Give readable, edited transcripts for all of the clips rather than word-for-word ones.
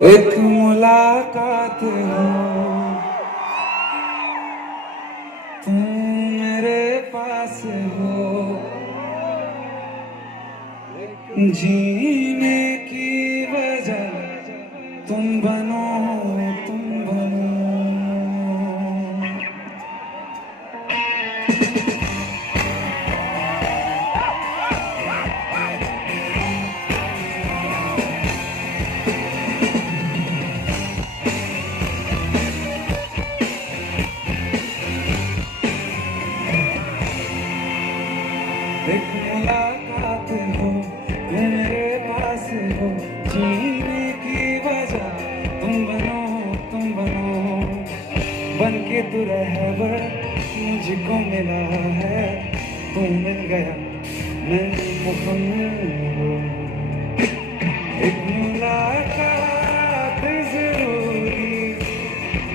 एक मुलाकात हो, तुम मेरे पास हो, जीने की वजह तुम बनो, तुम बनो। एक मुलाकात हो, मेरे पास हो, जीने की वजह तुम बनो, तुम बनो। बन के तू रहबर मुझको मिला है, तू मिल गया मैं मुकम्मल हूँ। एक मुलाकात जरूरी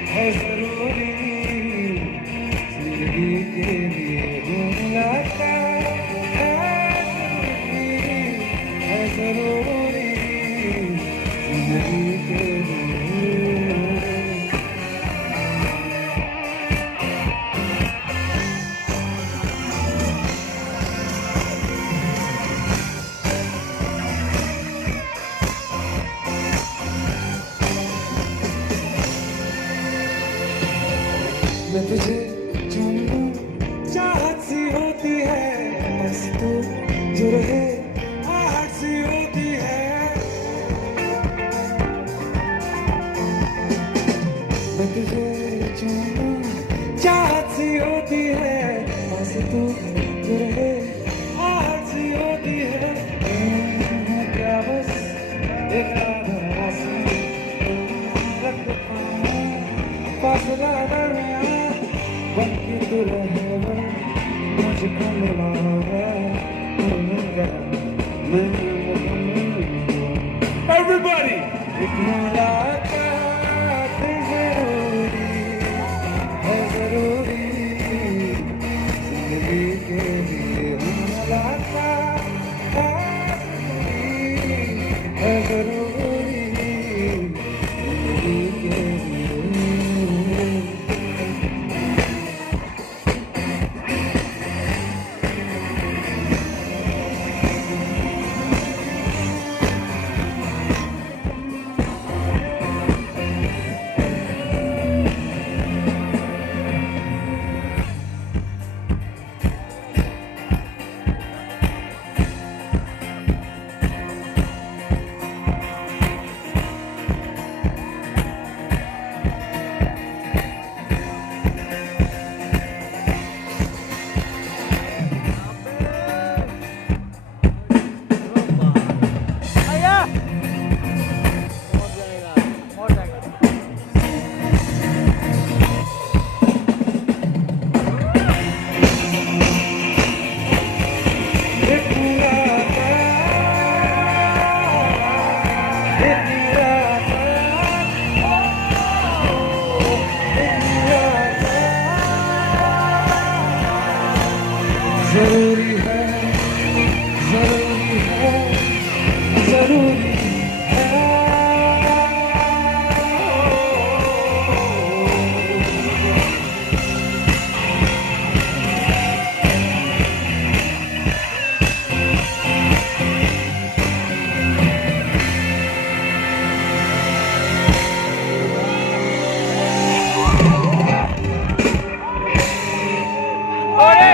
है, जरूरी जिंदगी के लिए। मुलाकात है जरूरी जिंदगी के लिए। मैं तुझे चूम लूं, चाहत सी होती है, बस तू जो रहे आहट सी होती है। मैं तुझे चूम लूं, चाहत सी होती है, बस तू जो रहे आहट सी होती है। मैं क्या बस एक आभास रख पाऊं फासला दरमियां, बल्कि तू रहबर मुझको मिला है, तू मिल गया मैं मुकम्मल हूँ। Everybody! एक मुलाकात जरूरी है, जरूरी जिंदगी के लिए। मुलाकात है जरूरी जिंदगी के लिए। जरूरी है, जरूरी है, जरूरी है। Olé!